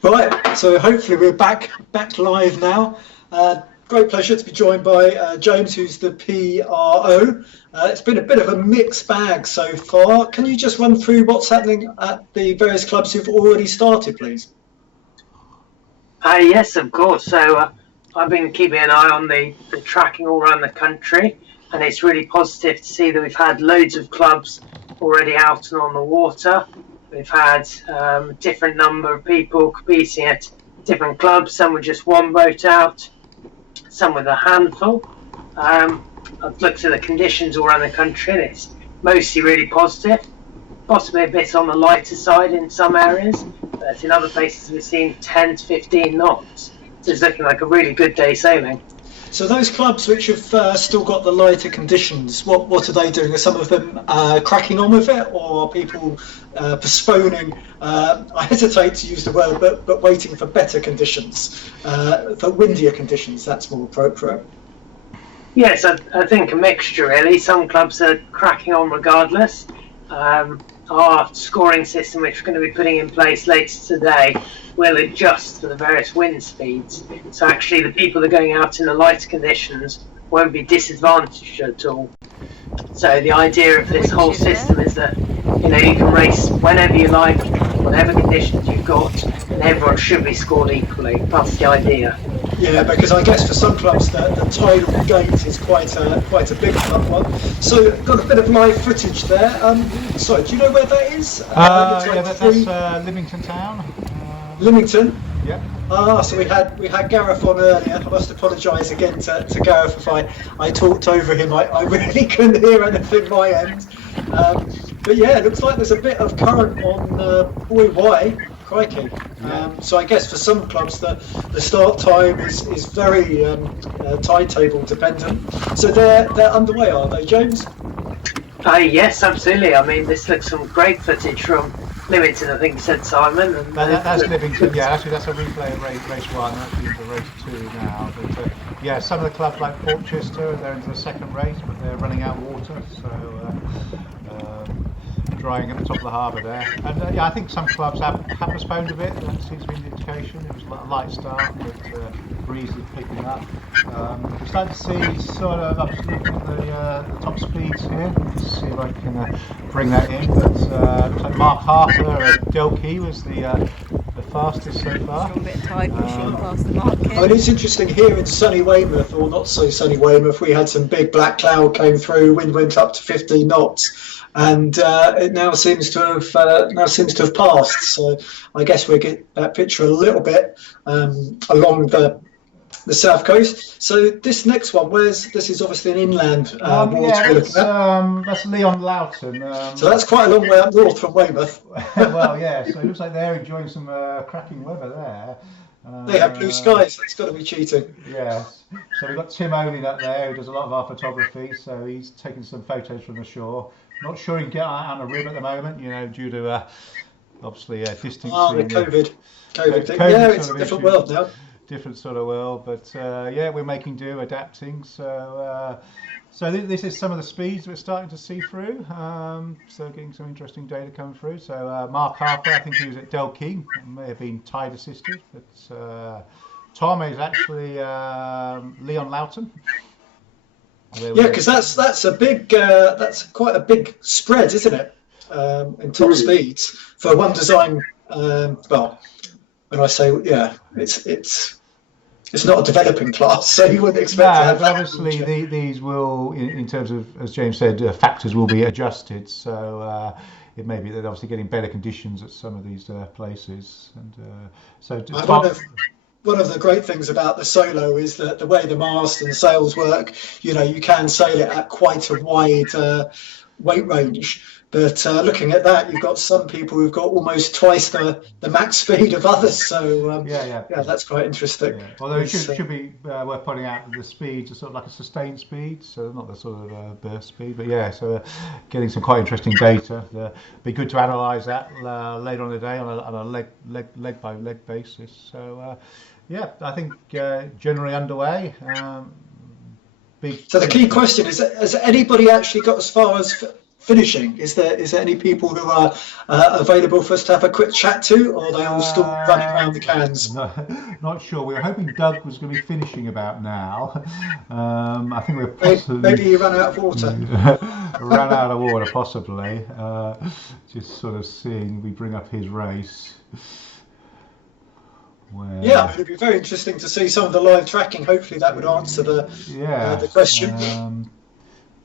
Right, so hopefully we're back live now. Great pleasure to be joined by James, who's the PRO. It's been a bit of a mixed bag so far. Can you just run through what's happening at the various clubs who've already started, please? Yes, of course. So I've been keeping an eye on the tracking all around the country, and it's really positive to see that we've had loads of clubs already out and on the water. We've had a different number of people competing at different clubs, some with just one boat out, some with a handful. I've looked at the conditions all around the country, and it's mostly really positive, possibly a bit on the lighter side in some areas, but in other places we've seen 10 to 15 knots. So it's looking like a really good day sailing. So those clubs which have still got the lighter conditions, what are they doing? Are some of them cracking on with it, or are people postponing, I hesitate to use the word, but waiting for better conditions, for windier conditions, that's more appropriate? Yes, I think a mixture really. Some clubs are cracking on regardless. Our scoring system, which we're going to be putting in place later today, will adjust for the various wind speeds. So actually the people that are going out in the lighter conditions won't be disadvantaged at all. So the idea of this whole system is that you can race whenever you like, whatever conditions you've got, and everyone should be scored equally. That's the idea. Yeah, because I guess for some clubs the tidal gate is quite a big one. So got a bit of live footage there. Sorry, do you know where that is? Yeah, that's Lymington Town. Lymington. Yep. So we had Gareth on earlier. I must apologise again to Gareth if I talked over him. I really couldn't hear anything my end. But yeah, it looks like there's a bit of current on Buoy Y. Crikey. So I guess for some clubs the start time is very tide table dependent. So they're underway, are they, James? Yes, absolutely. I mean, this looks some great footage from Lymington, I think you said, Simon. And that's Lymington, yeah. Actually, that's a replay of race 1, actually into race 2 now. But yeah, some of the clubs like Portchester, they're into the second race, but they're running out of water, so drying at the top of the harbour there. And yeah, I think some clubs have postponed a bit. That seems to be an indication. It was a light start, but breeze is picking up. We're starting to see sort of, I'm just looking at the top speeds here. Let's see if I can bring that in. But looks like Mark Harper at Delkey was the fastest so far. A bit of tide pushing past the market. I mean, it's interesting here in sunny Weymouth, or not so sunny Weymouth, we had some big black cloud came through, wind went up to 15 knots. And it now seems to have passed. So I guess we get that picture a little bit along the south coast. So this next one, this is obviously an inland water. Yeah, that's Leon Loughton. So that's quite a long way up north from Weymouth. Well, yeah. So it looks like they're enjoying some cracking weather there. They have blue skies. That's got to be cheating. Yes. So we've got Tim Olin up there, who does a lot of our photography. So he's taking some photos from the shore. Not sure he can get on a rib at the moment, due to obviously distancing. Oh, the COVID thing. Yeah, it's a different world now. Different sort of world, but yeah, we're making do, adapting. So this is some of the speeds we're starting to see through. So getting some interesting data come through. So Mark Harper, I think he was at Delkey, may have been tide assisted, but Tom is actually Leon Loughton. Yeah, because that's a big, that's quite a big spread, isn't it? In top speeds for one design. Well, when I say it's not a developing class, so you wouldn't expect. No, but obviously these will, in terms of, as James said, factors will be adjusted. So it may be that obviously getting better conditions at some of these places, and so. One of the great things about the solo is that the way the mast and sails work, you can sail it at quite a wide weight range. But looking at that, you've got some people who've got almost twice the max speed of others. So yeah, that's quite interesting. Yeah. Although it should be worth pointing out that the speeds are sort of like a sustained speed, so not the sort of burst speed. But yeah, so getting some quite interesting data. Be good to analyse that later on in the day on a leg by leg basis. So yeah, I think generally underway. So the key question is: has anybody actually got as far as finishing? Is there any people who are available for us to have a quick chat to, or are they all still running around the cans? Not sure. We were hoping Doug was going to be finishing about now. I think we're possibly Maybe you ran out of water. ran out of water, possibly. Just sort of seeing. We bring up his race. Where... Yeah, I mean, it'd be very interesting to see some of the live tracking. Hopefully, that would answer the question.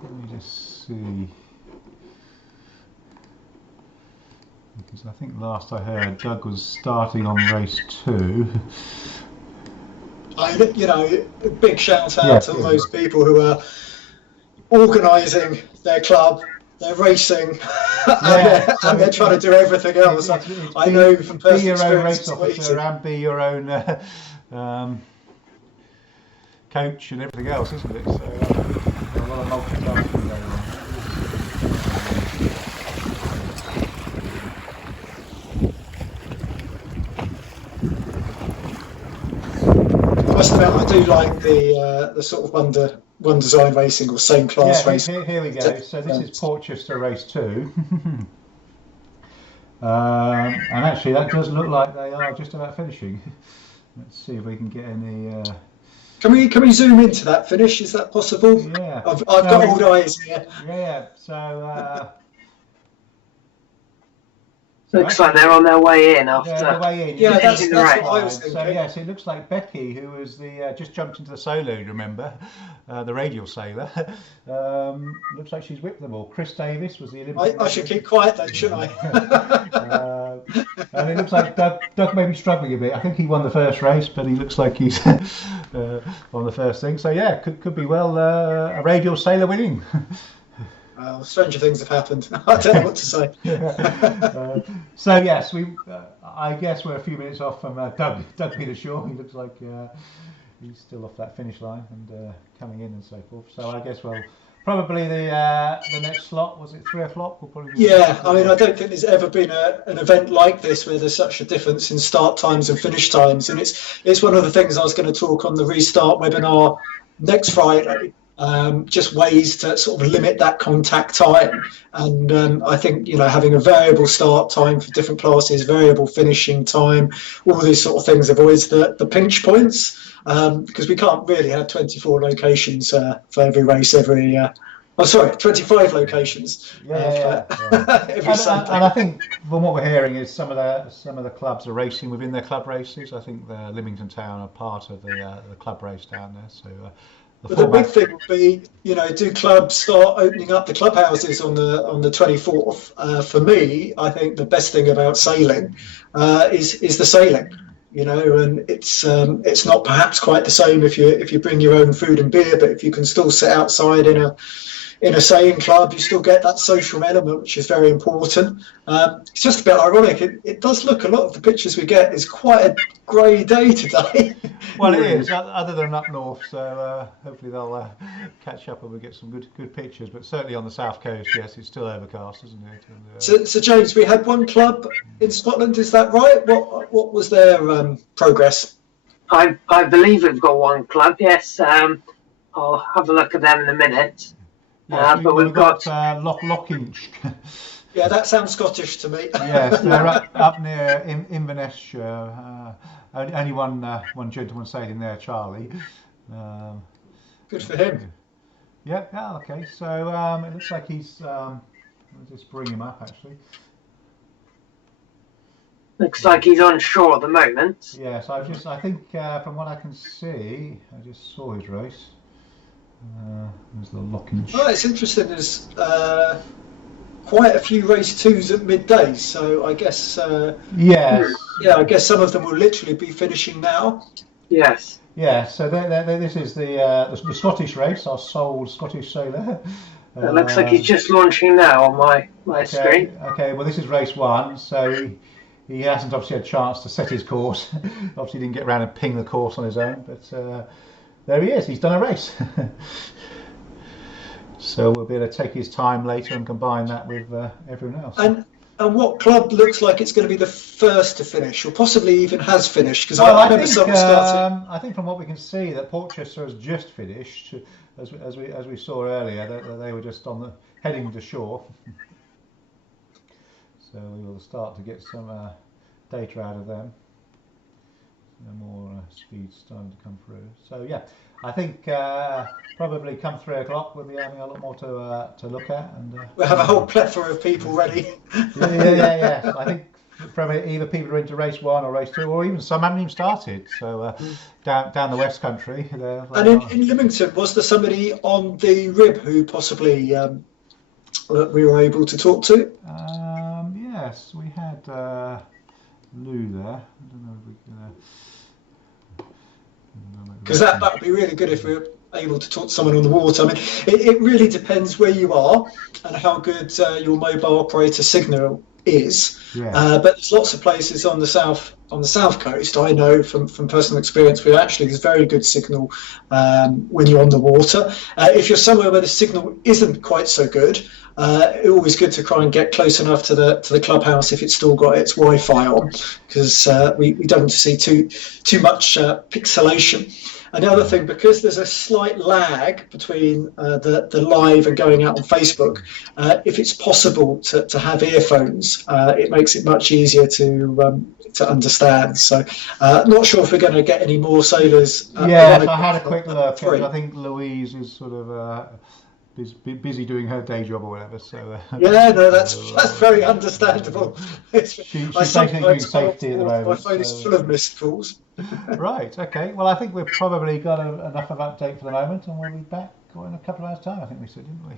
Let me just see. Because I think last I heard, Doug was starting on race 2. A big shout out to all those people who are organising their club, they're racing, and they're trying to do everything else. I know from personal experience. Be your own race officer and be your own coach and everything else, isn't it? So a lot of multitasking going on. I must admit, I do like the sort of one design racing or same class racing. Here we go. So this is Portchester race 2. And actually that does look like they are just about finishing. Let's see if we can get any... Can we zoom into that finish? Is that possible? Yeah. I've got old eyes here. Yeah, so... Looks like they're on their way in after. Yeah, way in. Yeah, that's the what I was thinking. So yes, it looks like Becky, who was the just jumped into the solo. You remember, the radial sailor. Looks like she's whipped them all. Chris Davis was the Olympic. I should keep quiet then, shouldn't I? And it looks like Doug may be struggling a bit. I think he won the first race, but he looks like he's on the first thing. So yeah, could be well a radial sailor winning. Well, stranger things have happened. I don't know what to say. So yes, I guess we're a few minutes off from Doug being ashore. He looks like he's still off that finish line and coming in and so forth. So I guess probably the next slot, was it 3 o'clock? We'll probably I mean, I don't think there's ever been an event like this where there's such a difference in start times and finish times, and it's one of the things I was going to talk on the restart webinar next Friday. Just ways to sort of limit that contact time, and I think having a variable start time for different classes, variable finishing time, all these sort of things avoids the pinch points, because we can't really have 24 locations for every race 25 locations every Sunday. And I think from what we're hearing is some of the clubs are racing within their club races. I think the Lymington Town are part of the club race down there, so but the big thing would be, do clubs start opening up the clubhouses on the 24th? For me, I think the best thing about sailing is the sailing. And it's not perhaps quite the same if you bring your own food and beer, but if you can still sit outside in a sailing club, you still get that social element, which is very important. It's just a bit ironic. It does look, a lot of the pictures we get is quite a grey day today. Well, it is, other than up north, so hopefully they'll catch up and we'll get some good pictures. But certainly on the south coast, yes, it's still overcast, isn't it? And, so James, we had one club in Scotland, is that right? What was their progress? I believe we've got one club, yes. I'll have a look at them in a minute. Yes, but we've got Lockinch. Yeah, that sounds Scottish to me. Yes, they're up near Inverness. Only one gentleman sailing there, Charlie. Good for him. Yeah, okay. So it looks like he's. I'll just bring him up actually. Looks like he's on shore at the moment. Yes, I think from what I can see, I just saw his race. There's the Lockinch. Oh, it's interesting. There's quite a few race twos at midday, so I guess. Yes. Yeah, I guess some of them will literally be finishing now. Yes. Yeah. So this is the Scottish race, our sole Scottish sailor. It looks like he's just launching now on my screen. Okay. Well, this is race 1, so he hasn't obviously had a chance to set his course. Obviously, didn't get around and ping the course on his own, but. There he is, he's done a race. So we'll be able to take his time later and combine that with everyone else. And what club looks like it's going to be the first to finish, or possibly even has finished? Because I remember someone starting. I think from what we can see that Portchester has just finished. as we saw earlier, they were just heading to shore. So we will start to get some data out of them. More speed starting to come through. So yeah, I think probably come 3 o'clock we'll be having a lot more to look at, and we'll have a whole plethora of people ready. yeah. I think from either people who are into race 1 or race 2, or even some haven't even started. So down the West Country. And in Lymington, was there somebody on the rib who possibly we were able to talk to? Yes, we had Lou there. I don't know if we can. Because that would be really good if we were able to talk to someone on the water. I mean, it really depends where you are and how good your mobile operator signal is. Yeah. But there's lots of places on the south coast. I know from personal experience where actually there's very good signal when you're on the water. If you're somewhere where the signal isn't quite so good, it's always good to try and get close enough to the clubhouse if it's still got its Wi-Fi on, because we don't want to see too much pixelation. And the other thing, because there's a slight lag between the live and going out on Facebook, if it's possible to have earphones, it makes it much easier to understand. So not sure if we're going to get any more sailors. Yes, I had a quick look. I think Louise is sort of busy doing her day job or whatever. So yeah, no, that's very understandable. She's taking safety at the moment. My phone is full of missed calls. Right. Okay. Well, I think we've probably got enough of update for the moment, and we'll be back in a couple of hours' time. I think we said, didn't we?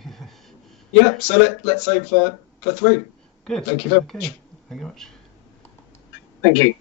Yeah. So let's aim for 3. Good. Thank you very much. Thank you very much. Thank you.